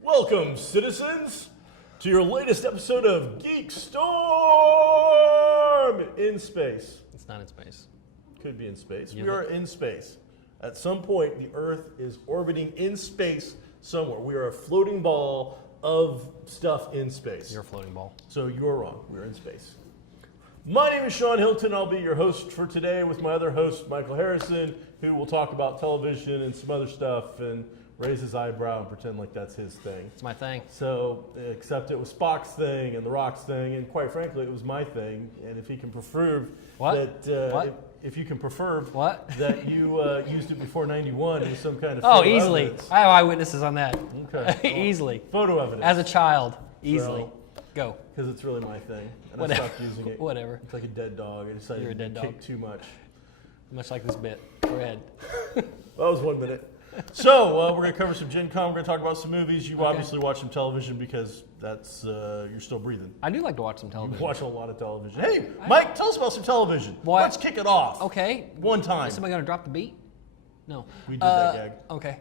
Welcome, citizens, to your latest episode of GeekStorm in space. It's not in space. Could be in space. We are in space. At some point, the Earth is orbiting in space somewhere. We are a floating ball of stuff in space. You're a floating ball. So you're wrong. We're in space. My name is Sean Hilton. I'll be your host for today with my other host, Michael Harrison, who will talk about television and some other stuff and raise his eyebrow and pretend like that's his thing. It's my thing. So, except it was Spock's thing and The Rock's thing, and quite frankly, it was my thing. And if he can prove that, if you can prove that you used it before '91 with some kind of easily. evidence. I have eyewitnesses on that. Okay, Easily. Photo evidence. As a child, easily. Go. Because it's really my thing, and Whatever. I stopped using it. Whatever. It's like a dead dog. I decided You're a dead to dog. kick too much. Much like this bit. Go ahead. That was 1 minute. So, we're going to cover some GenCon. We're going to talk about some movies. You obviously watch some television because that's you're still breathing. I do like to watch some You television. watch a lot of television. Hey, Mike, tell us about some television. What? Let's kick it off. Okay. One time. Is somebody going to drop the beat? No. We did that gag. Okay.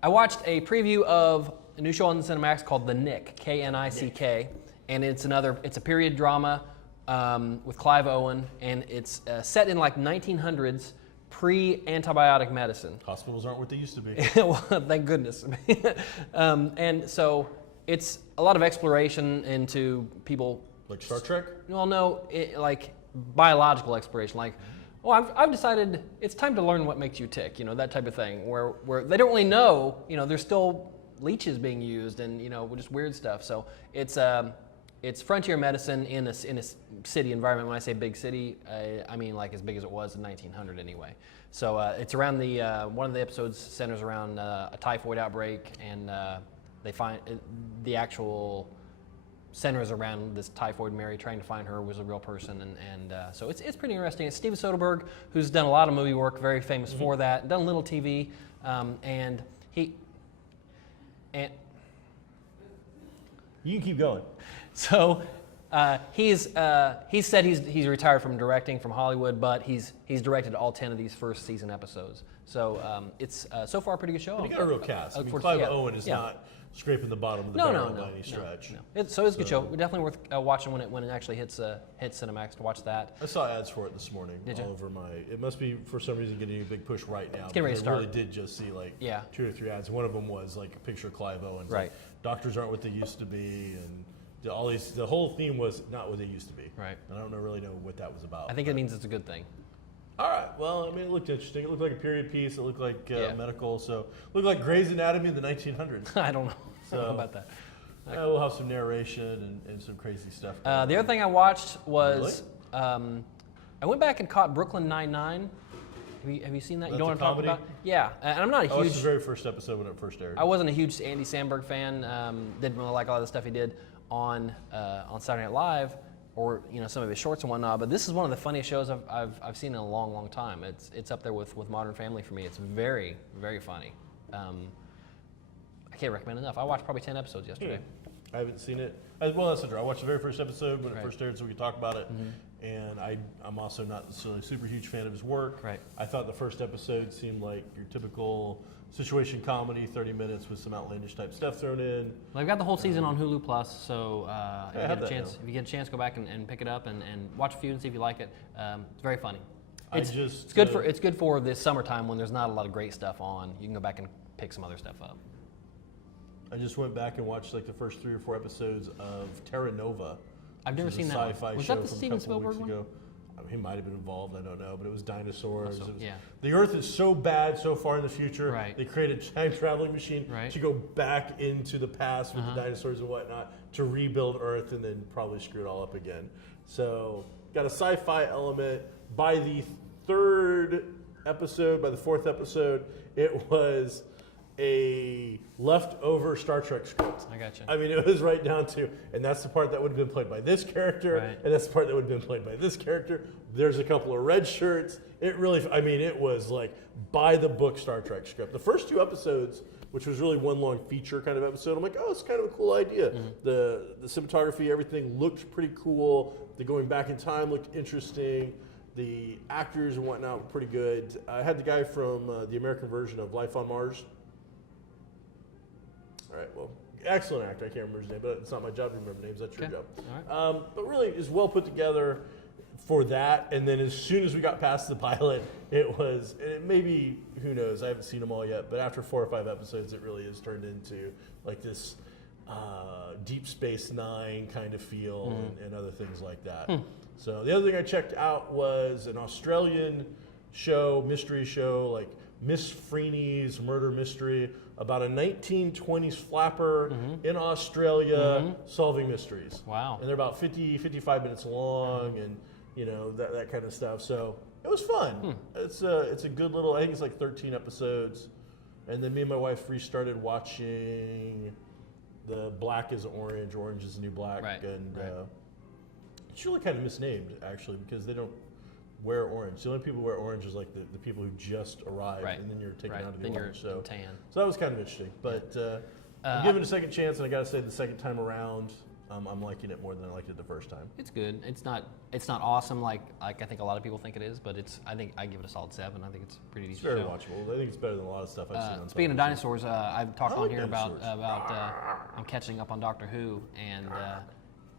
I watched a preview of a new show on the Cinemax called The Knick, K-N-I-C-K, and it's a period drama with Clive Owen, and it's set in like 1900s. Pre-antibiotic medicine. Hospitals aren't what they used to be. Well, thank goodness. And so it's a lot of exploration into people. Like Star Trek? Well, no, like biological exploration. Like, I've decided it's time to learn what makes you tick. You know, that type of thing. Where they don't really know. You know, there's still leeches being used, and just weird stuff. So it's frontier medicine in a city environment. When I say big city, I mean like as big as it was in 1900 anyway. So it's around one of the episodes centers around a typhoid outbreak, and they find the actual centers around this typhoid Mary trying to find her was a real person, and so it's pretty interesting. It's Steven Soderbergh, who's done a lot of movie work, very famous for that, done a little TV, and he. You can keep going. So he said he's retired from directing from Hollywood, but he's directed all 10 of these first season episodes. So it's so far a pretty good show. You got a real cast. I mean, Clive Owen is not scraping the bottom of the barrel by any stretch. No. It's a good show. Definitely worth watching when it actually hits Cinemax to watch that. I saw ads for it this morning. Did you? All over my. It must be for some reason getting a big push right now. It's getting ready to start. I really did just see like 2 or 3 ads. One of them was like a picture of Clive Owen. Right. Like, doctors aren't what they used to be, and all these. The whole theme was not what they used to be. Right. I don't really know what that was about. I think it means it's a good thing. All right. Well, I mean, it looked interesting. It looked like a period piece. It looked like medical. So it looked like Grey's Anatomy in the 1900s. I don't know. About that. We'll have some narration and some crazy stuff. The other thing I watched was I went back and caught Brooklyn Nine-Nine. Have you seen that? You know what I'm talking about? Yeah, and I'm not a huge. It's the very first episode when it first aired. I wasn't a huge Andy Samberg fan. Didn't really like a lot of the stuff he did on Saturday Night Live, or some of his shorts and whatnot. But this is one of the funniest shows I've seen in a long, long time. It's up there with Modern Family for me. It's very, very funny. I can't recommend enough. I watched probably 10 episodes yesterday. I haven't seen it. Well, that's not true. I watched the very first episode when it first aired, so we could talk about it. And I'm also not necessarily a super huge fan of his work. Right. I thought the first episode seemed like your typical situation comedy, 30 minutes with some outlandish type stuff thrown in. Well, I've got the whole season on Hulu Plus, so if you get a chance, go back and pick it up and watch a few and see if you like it. It's very funny. It's good for this summertime when there's not a lot of great stuff on. You can go back and pick some other stuff up. I just went back and watched like the first 3 or 4 episodes of Terra Nova. I've never seen that. Sci-fi Was show that the from Steven a couple Spielberg weeks one? ago. I mean, he might have been involved. I don't know, but it was dinosaurs. Also, The Earth is so bad so far in the future. Right. They created a time traveling machine Right. to go back into the past with the dinosaurs and whatnot to rebuild Earth, and then probably screw it all up again. So got a sci-fi element. By the 4th episode, it was a leftover Star Trek script. I gotcha. I mean, it was right down to, and that's the part that would have been played by this character, Right. and that's the part that would have been played by this character. There's a couple of red shirts. It really, I mean, it was like by the book Star Trek script. The first 2 episodes, which was really one long feature kind of episode, I'm like, oh, it's kind of a cool idea. The cinematography, everything looked pretty cool. The going back in time looked interesting. The actors and whatnot were pretty good. I had the guy from the American version of Life on Mars. All right, well, excellent actor. I can't remember his name, but it's not my job to remember names. That's your Okay. job. All right. But really, it's well put together for that. And then as soon as we got past the pilot, maybe, who knows, I haven't seen them all yet, but after 4 or 5 episodes, it really is turned into like this Deep Space Nine kind of feel and other things like that. So the other thing I checked out was an Australian show, mystery show, like Miss Freeney's Murder Mystery, about a 1920s flapper in Australia solving mysteries. Wow. And they're about 55 minutes long, and you know that kind of stuff. So it was fun. It's a good little. I think it's like 13 episodes, and then me and my wife restarted watching the Black is Orange, Orange is the New Black, Right, and right. it's really kind of misnamed actually because they don't wear orange. The only people who wear orange is like the people who just arrived, Right. and then you're taken Right. out of the Then orange. you're So tan. that was kind of interesting, but I'm giving it a second chance, and I got to say the second time around, I'm liking it more than I liked it the first time. It's good. It's not awesome like I think a lot of people think it is, but I think I give it a solid 7. I think it's a pretty It's decent very show. watchable. I think it's better than a lot of stuff I've seen on Speaking of television. dinosaurs, I've talked I on like here about dinosaurs. I'm catching up on Doctor Who, and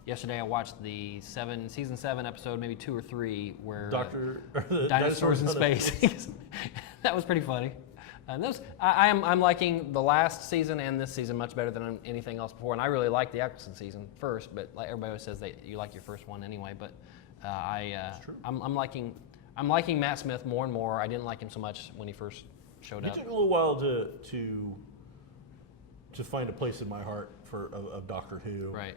yesterday I watched the season 7 episode, maybe 2 or 3, where dinosaurs in on a- space. That was pretty funny. And I'm liking the last season and this season much better than anything else before. And I really liked the Eccleston season first, but like everybody always says that you like your first one anyway. But true. I'm liking Matt Smith more and more. I didn't like him so much when he first showed It up. took a little while to find a place in my heart of Doctor Who. Right.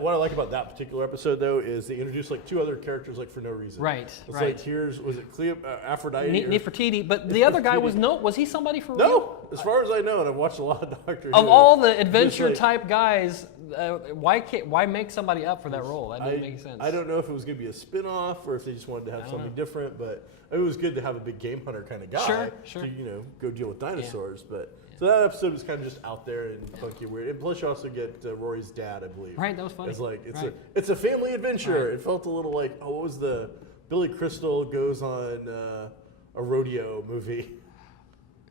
What I like about that particular episode, though, is they introduced like 2 other characters like for no reason. Right, It's right. like was it Aphrodite? or- Nefertiti, but the other guy was he somebody for real? No, as far as I know, and I've watched a lot of Doctor Who. Of all the just adventure like- type guys, why make somebody up for that role? That didn't make sense. I don't know if it was going to be a spin-off or if they just wanted to have something different, but it was good to have a big game hunter kind of guy Sure. to go deal with dinosaurs. But so that episode was kind of just out there and funky and weird. And plus, you also get Rory's dad, I believe. Right, that was funny. It's like Right. it's a family adventure. Right. It felt a little like what was the Billy Crystal goes on a rodeo movie.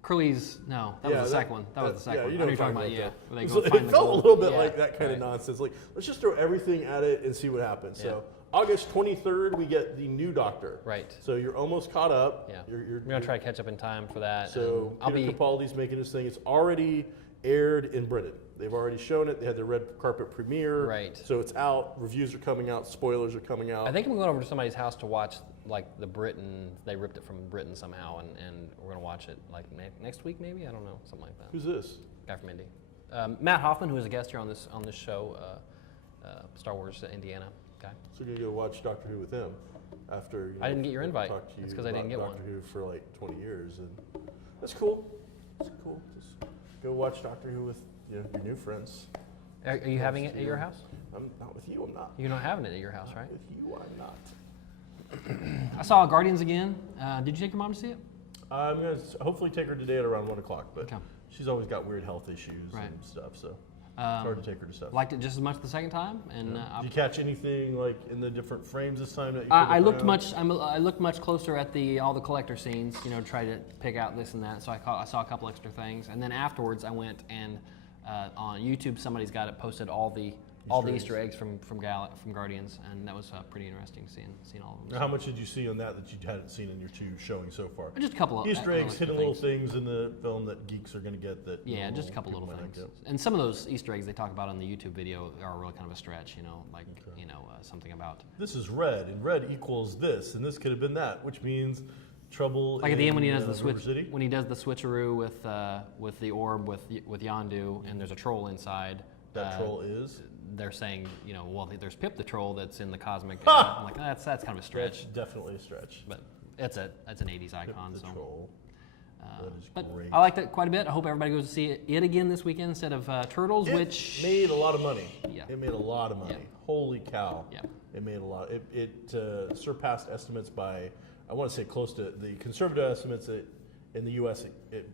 Curly's no, that was the second one. That was the second one. you I know know you're what I'm talking about. Yeah, though. where they So go find it the felt a gold. little bit Yeah, like that kind of right. nonsense. Like let's just throw everything at it and see what happens. So August 23rd, we get the new Doctor. Right. So you're almost caught up. Yeah, You're we're gonna try to catch up in time for that. So and I'll Peter be Capaldi's making his thing. It's already aired in Britain. They've already shown it. They had their red carpet premiere. Right. So it's out. Reviews are coming out. Spoilers are coming out. I think I'm going over to somebody's house to watch like the Britain. They ripped it from Britain somehow, and we're gonna watch it like next week maybe. I don't know, something like that. Who's this? Guy from Indy. Matt Hoffman, who is a guest here on this show, Star Wars Indiana guy. So you're gonna go watch Doctor Who with him after. I didn't get your invite. Talked to you That's 'cause I didn't about get Doctor one. Who for like 20 years, and that's cool. That's cool. Just go watch Doctor Who with your new friends. Are you having it at your house? I'm not with you. I'm not. You're not having it at your house, right? With you, I'm not. I saw Guardians again. Did you take your mom to see it? I'm gonna hopefully take her today at around 1 o'clock, but Okay. she's always got weird health issues Right. and stuff, so it's hard to take her to stuff. Liked it just as much the second time, and Did you catch anything like in the different frames this time that you I could looked look around? I looked much closer at all the collector scenes, to try to pick out this and that. So I saw a couple extra things, and then afterwards I went and on YouTube somebody's got it posted all the Easter eggs from Guardians, and that was pretty interesting seeing all of them. How much did you see on that you hadn't seen in your 2 showings so far? Just a couple of Easter eggs, extra hidden little things. things in the film that geeks are going to get that. Yeah, normal just a couple people little might not things. get. And some of those Easter eggs they talk about on the YouTube video are really kind of a stretch, like something about This is red, and red equals this, and this could have been that, which means trouble. like at the end when he in, does the River switch City. when he does the switcheroo with the orb with Yondu, and there's a troll inside. That troll is. They're saying, well, there's Pip the troll that's in the cosmic. I'm like, that's kind of a That's stretch, definitely a stretch. but that's an 80s icon. The So troll. That is But great. I liked it quite a bit. I hope everybody goes to see it again this weekend instead of Turtles, It which made a lot of money. Yeah. It made a lot of money. Yeah. Holy cow. Yeah. It made a lot. It surpassed estimates by, I want to say close to, the conservative estimates in the U.S., it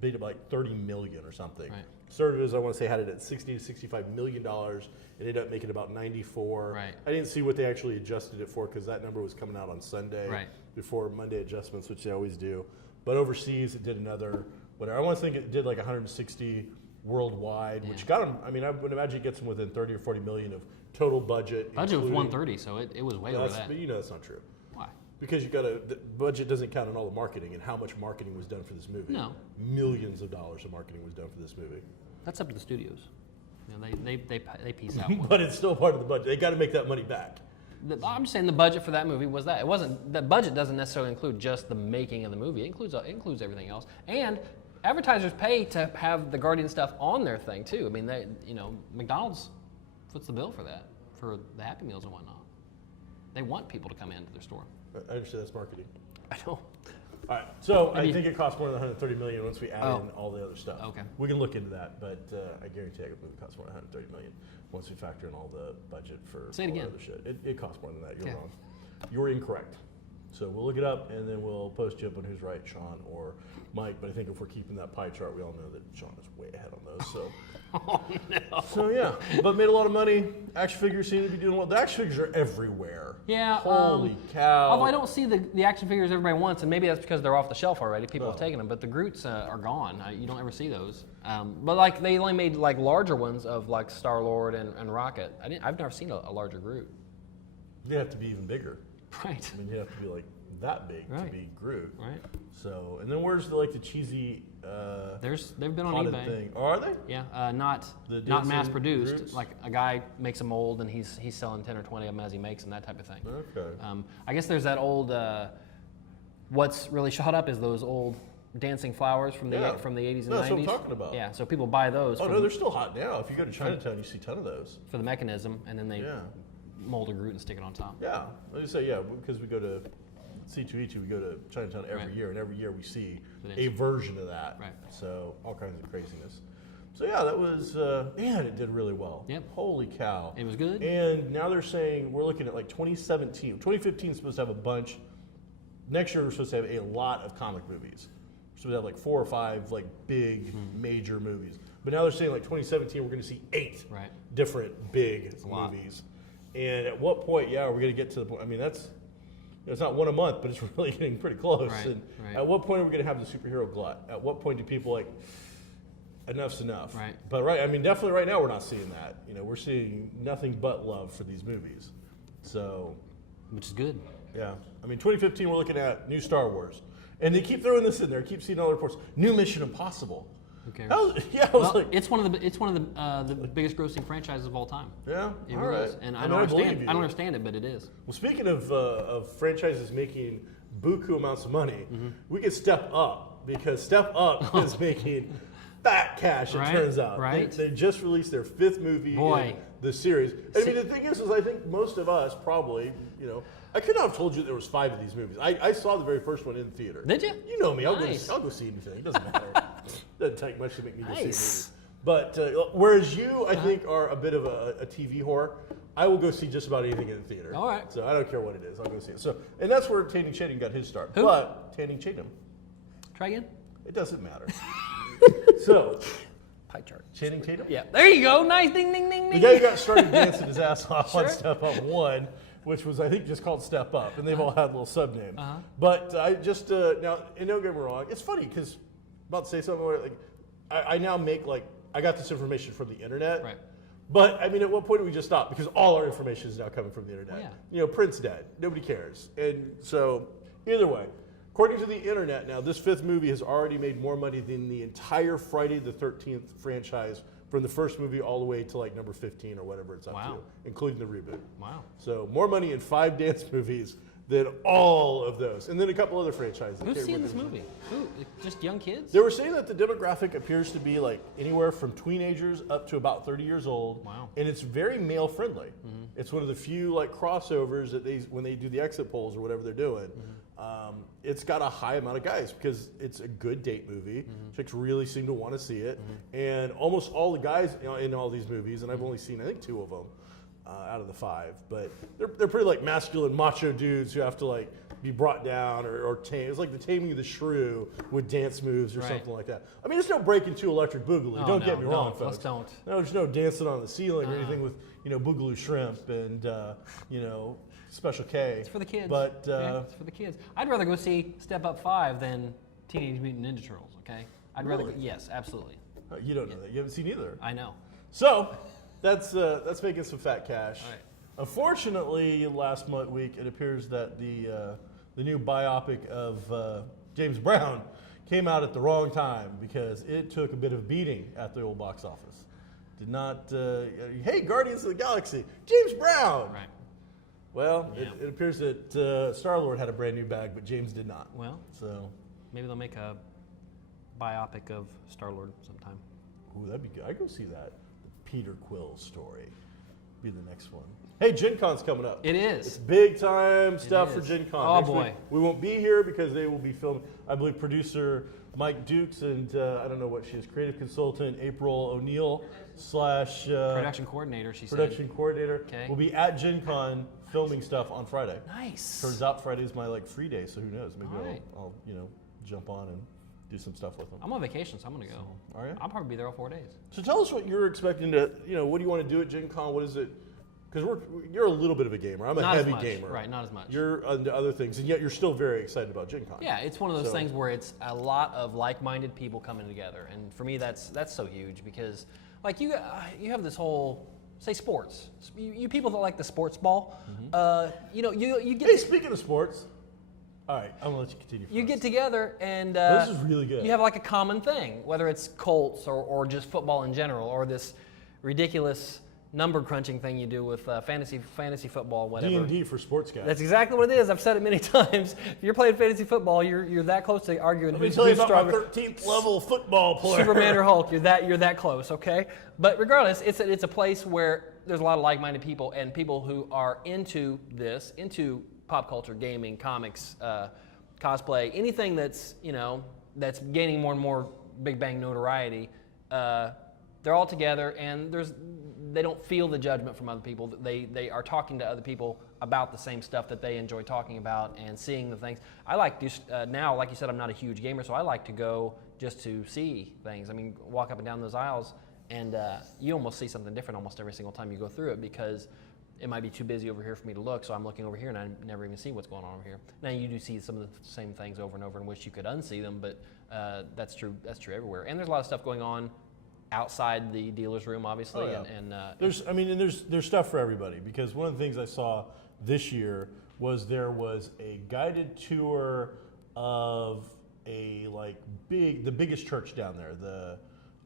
beat it by like 30 million or something. Right. Conservatives, I want to say, had it at 60 to $65 million. It ended up making about 94. Right. I didn't see what they actually adjusted it for because that number was coming out on Sunday Right. before Monday adjustments, which they always do. But overseas, it did another, whatever. I want to think it did like 160 worldwide, which got them, I mean, I would imagine it gets them within 30 or 40 million of total budget. budget was including- 130, so it was way over that. But you know that's not true. Why? Because the budget doesn't count on all the marketing and how much marketing was done for this movie. No. Millions of dollars of marketing was done for this movie. That's up to the studios. You know, they piece out. But it's still part of the budget. They got to make that money back. I'm just saying the budget for that movie was that. It wasn't, that budget doesn't necessarily include just the making of the movie. It includes everything else. And advertisers pay to have the Guardian stuff on their thing too. I mean, McDonald's foots the bill for that, for the Happy Meals and whatnot. They want people to come into their store. I understand that's marketing. I know. All right, so I think it costs more than 130 million once we add Oh. in all the other stuff. Okay. We can look into that, but I guarantee it costs more than 130 million once we factor in all the budget for Say it all the again. other shit. It costs more than that. You're Okay. wrong. You're incorrect. So we'll look it up and then we'll post you up on who's right, Shawn or Mike. But I think if we're keeping that pie chart, we all know that Shawn is way ahead on those. So. Oh no. So yeah, but made a lot of money. Action figures seem to be doing well. The action figures are everywhere. Yeah. Holy cow. Although I don't see the action figures everybody wants, and maybe that's because they're off the shelf already. People have taken them, but the Groots are gone. You don't ever see those. But like they only made like larger ones of like Star-Lord and Rocket. I've never seen a larger Groot. They have to be even bigger. Right. I mean, you have to be like that big Right. to be Groot. Right. So, and then where's the cheesy They've been on potted eBay. thing? Oh, are they? Yeah, not The not dancing mass produced. Groots? Like a guy makes a mold and he's selling 10 or 20 of them as he makes them, that type of thing. Okay. I guess there's that old. What's really shot up is those old dancing flowers from the Yeah. 80s and No, 90s. that's what I'm talking about. Yeah, so people buy those Oh for, no, they're still hot now. If you go to Chinatown, you see a ton of those. for the mechanism, and then they Yeah. mold a Groot and stick it on top. Yeah. Let me say yeah, because we go to C2E2, we go to Chinatown every Right. year, and every year we see The a dancing. version of that. Right. So all kinds of craziness. So yeah, that was man, it did really well. Yep. Holy cow. It was good. And now they're saying we're looking at like 2017. 2015 is supposed to have a bunch. Next year we're supposed to have a lot of comic movies. We're supposed to have like 4 or 5 like big major movies. But now they're saying like 2017 we're going to see 8 Right. different big a lot. movies. And at what point, yeah, we're going to get to the point. I mean, it's not one a month, but it's really getting pretty close. Right, And right. at what point are we going to have the superhero glut? At what point do people like enough's enough? Right. But I mean, definitely right now we're not seeing that. You know, we're seeing nothing but love for these movies. So, Which is good. yeah. I mean, 2015 we're looking at new Star Wars, and they keep throwing this in there. I keep seeing all the reports. New Mission Impossible. Who cares? I was Well, like, it's one of the biggest grossing franchises of all time. yeah, It all really right. is, and I I mean, don't believe understand. you. I don't understand it, but it is. Well, speaking of franchises making buku amounts of money, we could Step Up because Step Up is making fat cash. It Right, turns out, right. They just released their 5th movie Boy. in the series. I mean, the thing is I think most of us probably, I could not have told you there was 5 of these movies. I saw the very first one in the theater. Did you? You know me. Nice. I'll go see anything. It doesn't matter. Doesn't take much to make me go see a movie. Nice. But whereas you, I think, are a bit of a TV whore, I will go see just about anything in the theater. All right. So I don't care what it is. I'll go see it. So, and that's where Channing Tatum got his start. Who? But Channing Tatum, Try again. it doesn't matter. So Pie chart. Channing Tatum, Yeah. There you go. Nice. Ding, ding, ding, the ding. guy who got started dancing his ass off on Sure. Step Up 1, which was I think just called Step Up, and they've all had little sub names. Uh-huh. But I just now, and don't get me wrong, it's funny because about to say something where like I now make like I got this information from the internet. Right. But I mean, at what point do we just stop? Because all our information is now coming from the internet. Oh, yeah. You know, Prince dead. Nobody cares. And so, either way, according to the internet now, this 5th movie has already made more money than the entire Friday the 13th franchise from the first movie all the way to like number 15 or whatever it's up Wow. to, including the reboot. Wow. So more money in 5 dance movies than all of those. And then a couple other franchises. I Who's can't seeing remember this the movie? Who? Just young kids? They were saying that the demographic appears to be like anywhere from teenagers up to about 30 years old. Wow. And it's very male friendly. It's one of the few like crossovers that when they do the exit polls or whatever they're doing. it's got a high amount of guys because it's a good date movie. Chicks really seem to want to see it, and almost all the guys in all these movies, and I've only seen I think 2 of them out of the 5, but they're pretty like masculine macho dudes who have to like be brought down or tame. It's like the Taming of the Shrew with dance moves or something like that. I mean, there's no Breaking 2 Electric Boogaloo. Don't get me wrong, folks. Let's don't. No, there's no dancing on the ceiling or anything with Boogaloo shrimp and Special K. It's for the kids. But it's for the kids. I'd rather go see Step Up 5 than Teenage Mutant Ninja Turtles. Okay, I'd rather. Yes, absolutely. You don't know that. You haven't seen either. I know. So that's making some fat cash. All right. Unfortunately, last week it appears that the new biopic of James Brown came out at the wrong time because it took a bit of a beating at the old box office. Did not. Hey, Guardians of the Galaxy, James Brown. Right. Well, it appears that Star-Lord had a brand new bag, but James did not. Well, so maybe they'll make a biopic of Star-Lord sometime. Ooh, that'd be good. I'd go see that. The Peter Quill story be the next one. Hey, GenCon's coming up. It is. It's big time stuff for GenCon. Oh, next boy. week, we won't be here because they will be filming. I believe producer Mike Dukes and I don't know what she is, creative consultant April O'Neill / Production coordinator, she production said. coordinator. Okay. We'll be at GenCon filming stuff on Friday. Nice. Turns out Friday is my free day, so who knows? Maybe All right. I'll jump on and do some stuff with them. I'm on vacation, so I'm going to go. All right. I'll probably be there all 4 days. So tell us what you're expecting to, what do you want to do at Gen Con? What is it? Because you're a little bit of a gamer. I'm a Not heavy as much. gamer. Right, not as much. You're into other things, and yet you're still very excited about Gen Con. Yeah, it's one of those things where it's a lot of like-minded people coming together, and for me, that's so huge because, like, you have this whole, say, sports. You people that like the sports ball, you get. Hey, speaking of sports, all right, I'm gonna let you continue. You get together and this is really good. You have like a common thing, whether it's Colts or just football in general, or this ridiculous number crunching thing you do with fantasy football, whatever. D&D for sports guys. That's exactly what it is. I've said it many times. If you're playing fantasy football, you're that close to arguing Let me who's tell you about stronger. my 13th level football player. Superman or Hulk, you're that close, okay? But regardless, it's a place where there's a lot of like-minded people and people who are into this, into pop culture, gaming, comics, cosplay, anything that's that's gaining more and more big bang notoriety. They're all together, and they don't feel the judgment from other people. They are talking to other people about the same stuff that they enjoy talking about and seeing the things. I like just now, like you said, I'm not a huge gamer, so I like to go just to see things. I mean, walk up and down those aisles, and you almost see something different almost every single time you go through it because it might be too busy over here for me to look, so I'm looking over here and I never even see what's going on over here. Now you do see some of the same things over and over and wish you could unsee them, but that's true. That's true everywhere. And there's a lot of stuff going on outside the dealer's room, obviously. Oh, yeah. There's stuff for everybody because one of the things I saw this year was there was a guided tour of the biggest church down there.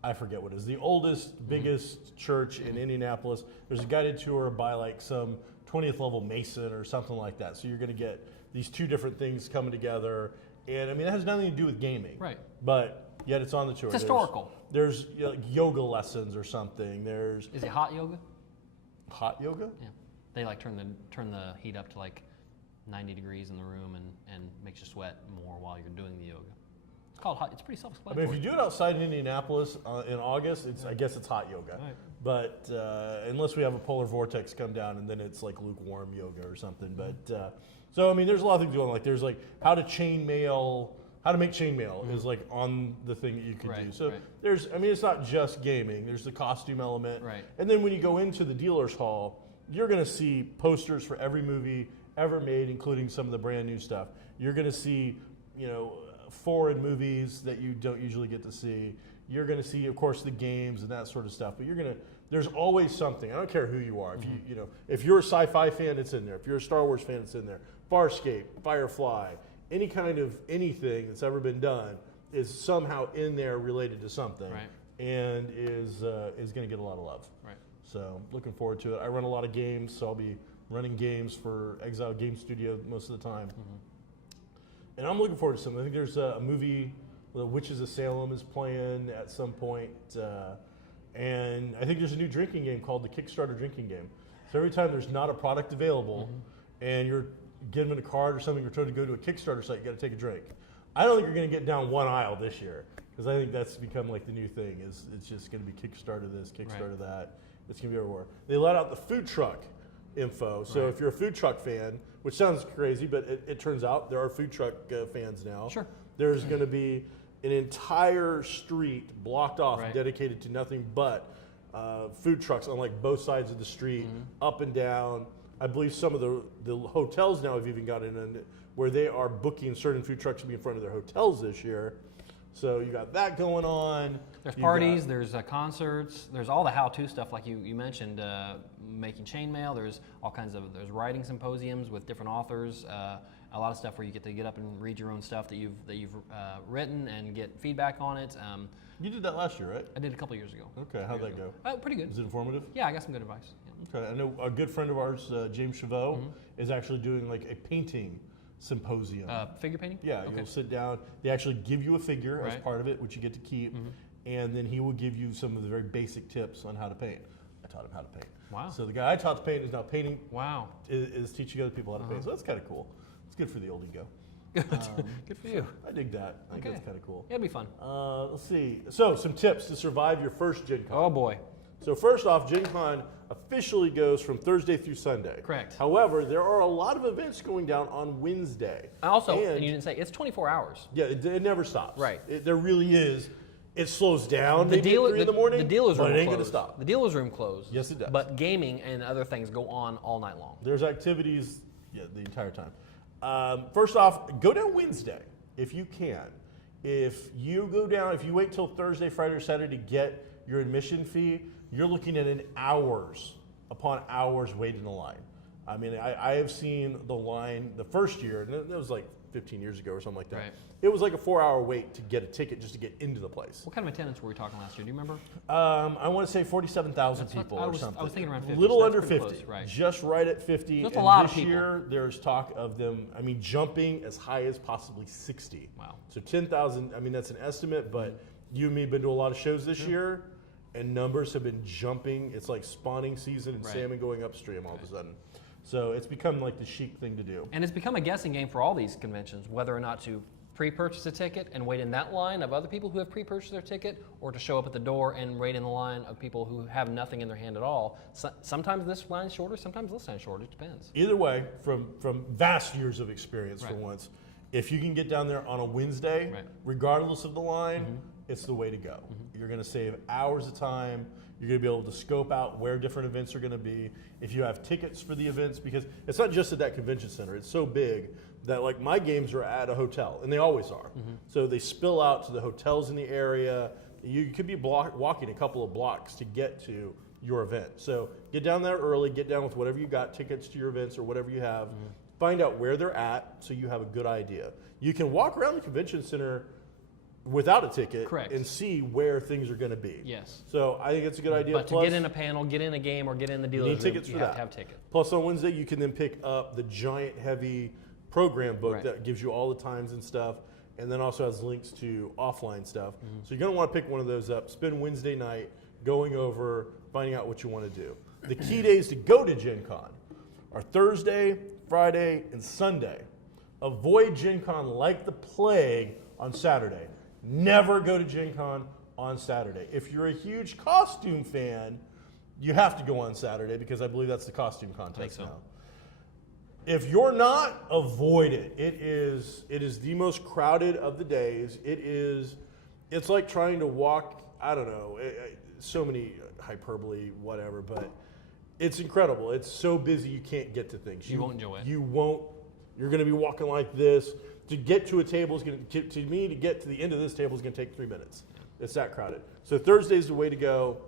I forget what it is, the oldest, biggest church in Indianapolis. There's a guided tour by like some 20th level Mason or something like that. So you're going to get these two different things coming together. And I mean, it has nothing to do with gaming. Right. But yet it's on the tour. It's historical. There's yoga lessons or something. Is it hot yoga? Hot yoga? Yeah. They like turn the heat up to like 90 degrees in the room and makes you sweat more while you're doing the yoga. It's called hot. It's pretty self-explanatory. I mean, if you do it outside in Indianapolis in August, I guess it's hot yoga. Right. But unless we have a polar vortex come down, and then it's like lukewarm yoga or something. But so I mean, there's a lot of things going on. Like there's like how to make chainmail is like on the thing that you can do. So there's, I mean, it's not just gaming. There's the costume element. Right. And then when you go into the dealer's hall, you're going to see posters for every movie ever made, including some of the brand new stuff. You're going to see, foreign movies that you don't usually get to see. You're going to see, of course, the games and that sort of stuff. But there's always something. I don't care who you are. If you're a sci-fi fan, it's in there. If you're a Star Wars fan, it's in there. Farscape, Firefly, any kind of anything that's ever been done is somehow in there related to something, and is going to get a lot of love. Right. So looking forward to it. I run a lot of games, so I'll be running games for Exile Game Studio most of the time. And I'm looking forward to something. I think there's a movie, The Witches of Salem is playing at some point. And I think there's a new drinking game called the Kickstarter drinking game. So every time there's not a product available and you're get them in a cart or something, or trying to go to a Kickstarter site, you got to take a drink. I don't think you're going to get down one aisle this year, because I think that's become like the new thing. Is it's just going to be Kickstarter this, Kickstarter that. It's going to be everywhere. They let out the food truck info. So if you're a food truck fan, which sounds crazy, but it turns out there are food truck fans now. Sure. There's going to be an entire street blocked off, Right. dedicated to nothing but food trucks on like both sides of the street, up and down. I believe some of the hotels now have even gotten in where they are booking certain food trucks to be in front of their hotels this year. So you got that going on. There's parties, there's concerts, there's all the how-to stuff like you mentioned, making chainmail. There's all kinds of writing symposiums with different authors. A lot of stuff where you get to get up and read your own stuff that you've written and get feedback on it. You did that last year, right? I did a couple years ago. Okay, how'd that go? Pretty good. Was it informative? Yeah, I got some good advice. Yeah. Okay, I know a good friend of ours, James Chavot, is actually doing like a painting symposium. Figure painting? Yeah, Okay. you'll sit down. They actually give you a figure as Right. part of it, which you get to keep, and then he will give you some of the very basic tips on how to paint. I taught him how to paint. Wow. So the guy I taught to paint is now painting. Wow. Is teaching other people how to paint. So that's kind of cool. It's good for the old ego. Good for you. I dig that. I think Okay. that's kind of cool. Yeah, it'd be fun. Let's see. So some tips to survive your first GenCon. Oh boy. So first off, GenCon officially goes from Thursday through Sunday. Correct. However, there are a lot of events going down on Wednesday. Also, and you didn't say, it's 24 hours. Yeah, it never stops. Right. There really is. It slows down maybe at 3 in the morning, the dealer's room but it ain't closed. going to stop. The dealer's room closed. Yes, it does. But gaming and other things go on all night long. There's activities the entire time. First off, go down Wednesday if you can. If you go down, if you wait till Thursday, Friday, or Saturday to get your admission fee, you're looking at an hours upon hours wait in the line. I mean, I have seen the line the first year, and it was like 15 years ago or something like that. Right. It was like a 4-hour wait to get a ticket just to get into the place. What kind of attendance were we talking last year? Do you remember? I want to say 47,000 That's what people I or was- something. I was thinking around 50, Little so that's under pretty 50, close, right. just right at 50. That's a And lot of this people. year, there's talk of them, jumping as high as possibly 60. Wow. So 10,000, that's an estimate, but you and me have been to a lot of shows this year, and numbers have been jumping. It's like spawning season and Right. salmon going upstream all of a sudden. So it's become like the chic thing to do. And it's become a guessing game for all these conventions, whether or not to pre-purchase a ticket and wait in that line of other people who have pre-purchased their ticket, or to show up at the door and wait in the line of people who have nothing in their hand at all. Sometimes this line is shorter, sometimes this line is shorter. It depends. Either way, from vast years of experience for Right. once, if you can get down there on a Wednesday, Right. regardless of the line, it's the way to go. You're going to save hours of time. You're going to be able to scope out where different events are going to be. If you have tickets for the events, because it's not just at that convention center. It's so big that like my games are at a hotel, and they always are. So they spill out to the hotels in the area. You could be walking a couple of blocks to get to your event. So get down there early, get down with whatever you got, tickets to your events or whatever you have. Find out where they're at so you have a good idea. You can walk around the convention center without a ticket Correct. and see where things are going to be. Yes. So I think it's a good idea. But to get in a panel, get in a game, or get in the you dealer's need room, tickets you for have that. to have a ticket. Plus on Wednesday you can then pick up the giant heavy program book Right. that gives you all the times and stuff, and then also has links to offline stuff. So you're going to want to pick one of those up. Spend Wednesday night going over, finding out what you want to do. The key days to go to Gen Con are Thursday, Friday, and Sunday. Avoid Gen Con like the plague on Saturday. Never go to Gen Con on Saturday. If you're a huge costume fan, you have to go on Saturday because I believe that's the costume contest so. now. If you're not, avoid it. It is the most crowded of the days. It's like trying to walk, I don't know, so many hyperbole, whatever, but it's incredible. It's so busy you can't get to things. You won't enjoy it. You won't. You're going to be walking like this. To get to a table is going to get to the end of this table is going to take 3 minutes. It's that crowded. So Thursday's the way to go.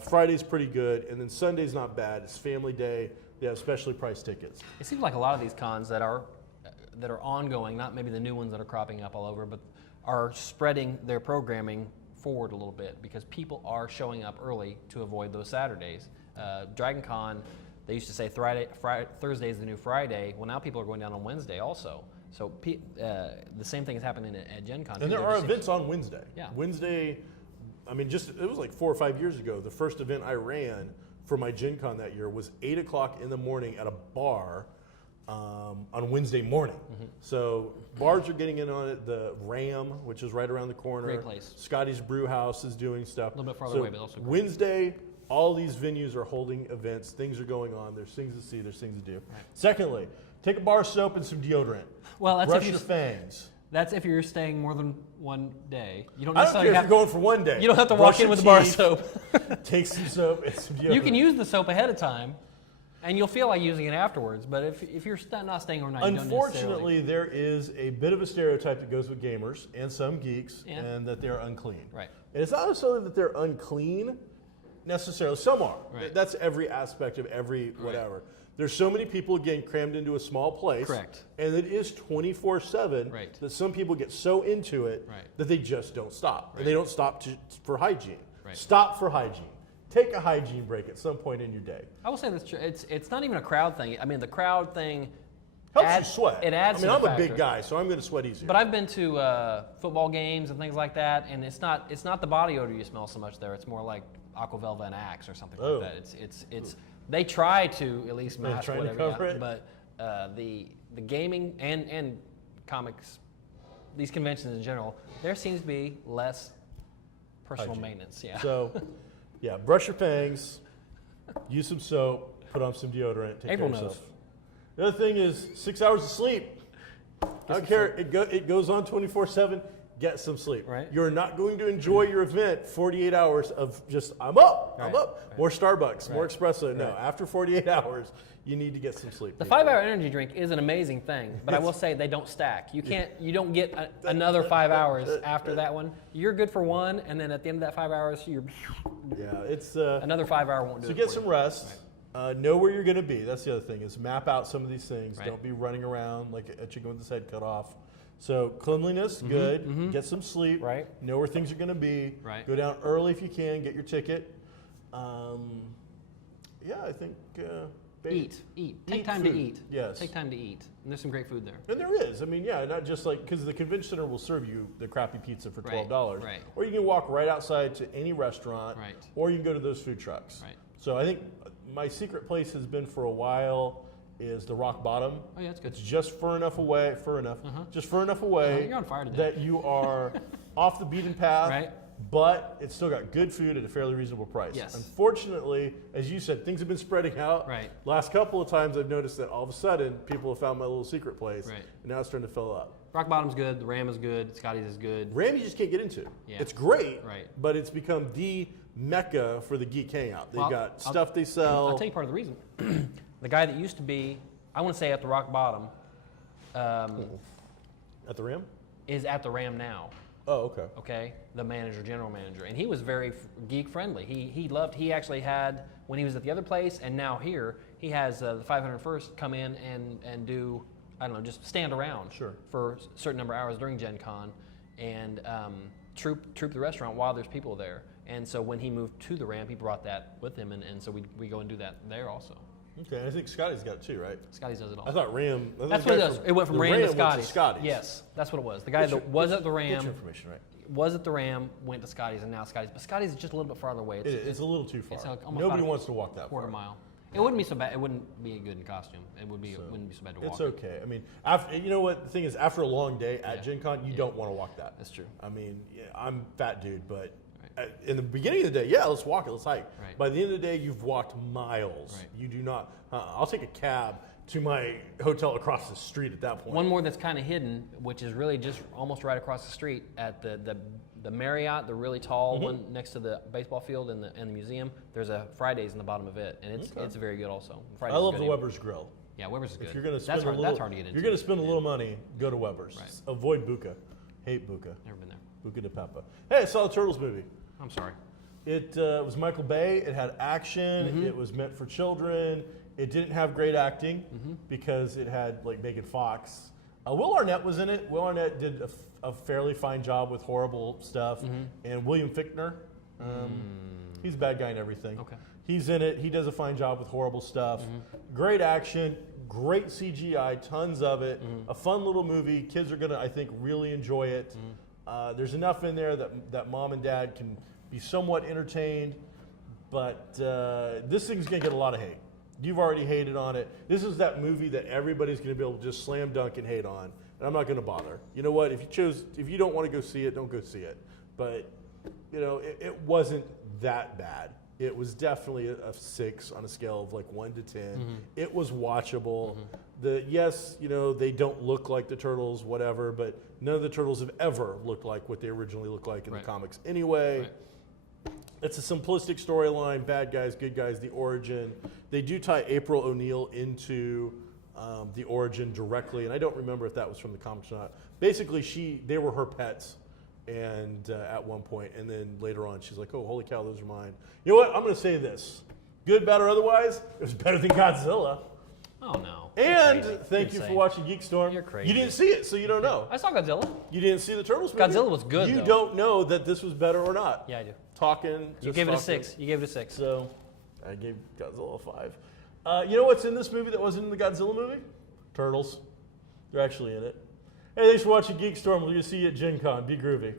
Friday's pretty good, and then Sunday's not bad. It's family day. They have specially priced tickets. It seems like a lot of these cons that are ongoing, not maybe the new ones that are cropping up all over, but are spreading their programming forward a little bit because people are showing up early to avoid those Saturdays. Dragon Con, they used to say Thursday is the new Friday. Well, now people are going down on Wednesday also. So the same thing is happening at Gen Con. And there are events on Wednesday. Yeah. Wednesday, it was like 4 or 5 years ago. The first event I ran for my Gen Con that year was 8 o'clock in the morning at a bar on Wednesday morning. So bars are getting in on it. The Ram, which is right around the corner. Great place. Scotty's Brew House is doing stuff. A little bit farther away, but also great. Wednesday, all these venues are holding events. Things are going on. There's things to see. There's things to do. Right. Secondly, take a bar soap and some deodorant. Well, that's brush if your fangs. That's if you're staying more than one day. You don't I don't care necessarily if have you're going for one day. You don't have to Brush walk in your with a bar of teeth, soap. Take some soap and some deodorant. You can use the soap ahead of time, and you'll feel like using it afterwards. But if you're not staying overnight, you don't Unfortunately, there is a bit of a stereotype that goes with gamers and some geeks, Yeah. and that they're unclean. Right. And it's not necessarily that they're unclean, necessarily. Some are. Right. That's every aspect of every whatever. There's so many people, again, crammed into a small place. Correct. And it is 24/7 Right. that some people get so into it Right. that they just don't stop. Right. And they don't stop for hygiene. Right. Stop for hygiene. Take a hygiene break at some point in your day. I will say that's true. It's not even a crowd thing. I mean, the crowd thing Helps you sweat. It adds. I mean, to I'm the a big factor. guy, so I'm going to sweat easier. But I've been to football games and things like that, and it's not the body odor you smell so much there. It's more like Aquavelva and Axe or something Oh. like that. It's they try to at least They're mask trying to whatever, cover it? but the gaming and comics, these conventions in general, there seems to be less personal Hygiene. maintenance. Yeah. So, yeah, brush your fangs, use some soap, put on some deodorant, take April care of knows. yourself. The other thing is 6 hours of sleep. I don't care. It goes on 24/7. Get some sleep. Right. You're not going to enjoy your event 48 hours of just, I'm up, I'm Right. up. Right. More Starbucks, more Right. espresso. No, Right. after 48 hours, you need to get some sleep. The people. 5-hour energy drink is an amazing thing, but I will say they don't stack. You don't get another 5 hours after that one. You're good for one, and then at the end of that 5 hours, you're Yeah, it's another 5-hour won't do so it get for some you. rest. Know where you're going to be. That's the other thing is map out some of these things. Right. Don't be running around like a chicken with his head cut off. So cleanliness, good. Get some sleep. Right. Know where things are going to be. Right. Go down early if you can. Get your ticket. Yeah, I think. Eat. Take time food. to eat. Yes. Take time to eat. And there's some great food there. And there is. I mean, yeah, not just like because the convention center will serve you the crappy pizza for Right, $12, right. or you can walk right outside to any restaurant, Right. or you can go to those food trucks. Right. So I think my secret place has been for a while is the Rock Bottom. Oh, yeah, that's good. It's just far enough away, just far enough away You're on fire today. that you are off the beaten path. Right. But it's still got good food at a fairly reasonable price. Yes. Unfortunately, as you said, things have been spreading out. Right. Last couple of times I've noticed that all of a sudden people have found my little secret place. Right. And now it's starting to fill up. Rock Bottom's good. The Ram is good. Scotty's is good. Ram you just can't get into. Yeah. It's great, Right. but it's become the mecca for the geek hangout. They've Well, got stuff they sell. I'll tell you part of the reason. The guy that used to be, I want to say at the Rock Bottom, At the Ram? is at the Ram now. Oh, okay. Okay, the general manager, and he was very geek friendly. He actually had, when he was at the other place and now here, he has the 501st come in and do, I don't know, just stand around Sure. for a certain number of hours during GenCon and troop the restaurant while there's people there. And so when he moved to the Ram, he brought that with him, and so we go and do that there also. Okay, I think Scotty's got it too, right? Scotty's does it all. I thought Ram. That's what it does. It went from the Ram to went Scotty's. Scotty's. Yes, that's what it was. The guy that was at the Get Ram your information right. was at the Ram, went to Scotty's, and now Scotty's. But Scotty's is just a little bit farther away. It's a little too far. it's almost Nobody about a wants to walk that quarter far. mile. It wouldn't be so bad. It wouldn't be good in costume. It wouldn't be so bad to walk. It's okay. I mean, after you know what the thing is, after a long day at Yeah. GenCon, you don't want to walk that. That's true. I mean, yeah, I'm a fat dude, but in the beginning of the day, yeah, let's walk it, let's hike. Right. By the end of the day, you've walked miles. Right. You do not. I'll take a cab to my hotel across the street at that point. One more that's kind of hidden, which is really just almost right across the street at the Marriott, the really tall Mm-hmm. one next to the baseball field and the museum. There's a Fridays in the bottom of it, and it's very good also. Fridays I is love good the anyway. Weber's Grill. Yeah, Weber's is good. If you're going to spend that's hard to get into. You're going to spend a little money. Go to Weber's. Right. Avoid Buca. Hate Buca. Never been there. Buca de Peppa. Hey, I saw the Turtles movie. I'm sorry. It was Michael Bay. It had action. Mm-hmm. It was meant for children. It didn't have great acting because it had like Megan Fox. Will Arnett was in it. Will Arnett did a fairly fine job with horrible stuff. And William Fichtner, he's a bad guy in everything. Okay. He's in it. He does a fine job with horrible stuff. Great action. Great CGI. Tons of it. A fun little movie. Kids are gonna, I think, really enjoy it. There's enough in there that mom and dad can be somewhat entertained. But this thing's going to get a lot of hate. You've already hated on it. This is that movie that everybody's going to be able to just slam dunk and hate on, and I'm not going to bother. You know what? If you don't want to go see it, don't go see it. But it wasn't that bad. It was definitely a 6 on a scale of like 1 to 10. Mm-hmm. It was watchable. Yes, they don't look like the Turtles, whatever, but none of the Turtles have ever looked like what they originally looked like in the comics anyway. Right. It's a simplistic storyline, bad guys, good guys, the origin. They do tie April O'Neil into the origin directly, and I don't remember if that was from the comics or not. Basically, they were her pets. And at one point, and then later on, she's like, "Oh, holy cow, those are mine." You know what? I'm going to say this: good, bad, or otherwise, it was better than Godzilla. Oh no! And thank you for watching GeekStorm. You're crazy. You didn't see it, so you don't know. I saw Godzilla. You didn't see the Turtles movie. Godzilla was good. You though. don't know that this was better or not. Yeah, I do. You gave it a 6. You gave it a 6. So I gave Godzilla a 5. You know what's in this movie that wasn't in the Godzilla movie? Turtles. They're actually in it. Hey, thanks for watching GeekStorm. We'll see you at GenCon. Be groovy.